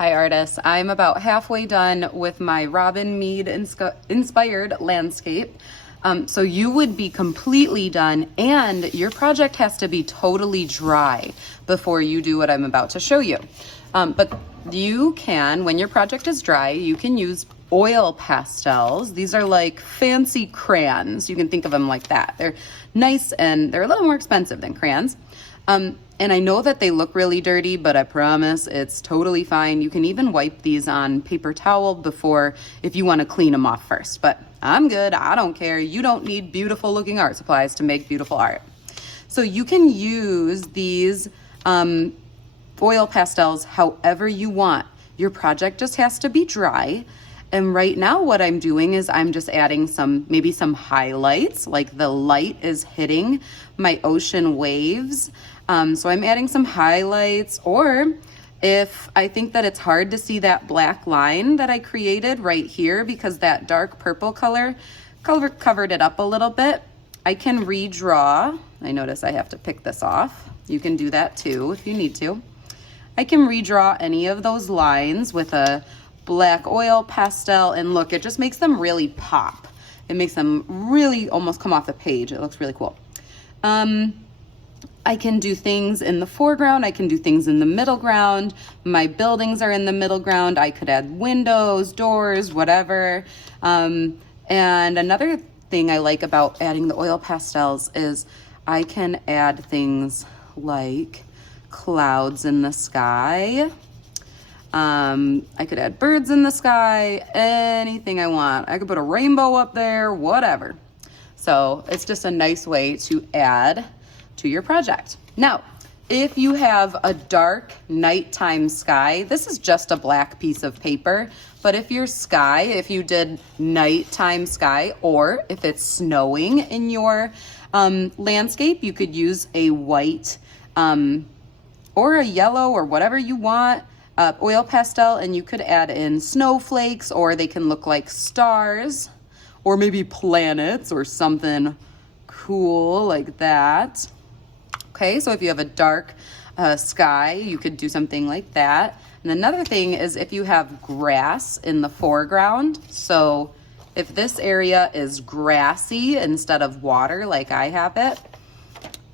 Hi artists, I'm about halfway done with my Robin Mead inspired landscape. So you would be completely done and your project has to be totally dry before you do what I'm about to show you. But you can, when your project is dry, you can use oil pastels. These are like fancy crayons. You can think of them like that. They're nice and they're a little more expensive than crayons. And I know that they look really dirty, but I promise it's totally fine. You can even wipe these on paper towel before if you want to clean them off first. But I'm good. I don't care. You don't need beautiful looking art supplies to make beautiful art. So you can use these oil pastels however you want. Your project just has to be dry. And right now what I'm doing is I'm just adding maybe some highlights, like the light is hitting my ocean waves. So I'm adding some highlights, or if I think that it's hard to see that black line that I created right here because that dark purple color covered it up a little bit, I can redraw. I notice I have to pick this off. You can do that too if you need to. I can redraw any of those lines with a black oil pastel, and look, it just makes them really pop. It makes them really almost come off the page. It looks really cool. I can do things in the foreground. I can do things in the middle ground. My buildings are in the middle ground. I could add windows, doors, whatever. And another thing I like about adding the oil pastels is I can add things like clouds in the sky. I could add birds in the sky, anything I want. I could put a rainbow up there, whatever. So it's just a nice way to add to your project. Now, if you have a dark nighttime sky, this is just a black piece of paper, but if your sky, if you did nighttime sky, or if it's snowing in your landscape, you could use a white or a yellow or whatever you want oil pastel, and you could add in snowflakes, or they can look like stars or maybe planets or something cool like that. Okay, so if you have a dark sky, you could do something like that. And another thing is if you have grass in the foreground, so if this area is grassy instead of water like I have it,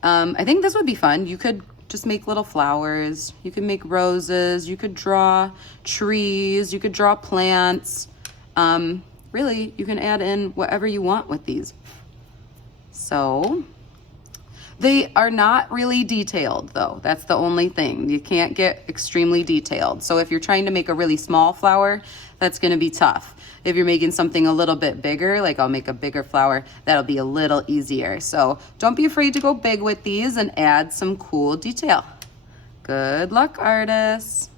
I think this would be fun. You could just make little flowers, you can make roses, you could draw trees, you could draw plants. Really, you can add in whatever you want with these. So they are not really detailed though. That's the only thing. You can't get extremely detailed. So if you're trying to make a really small flower, that's gonna be tough. If you're making something a little bit bigger, like I'll make a bigger flower, that'll be a little easier. So don't be afraid to go big with these and add some cool detail. Good luck, artists.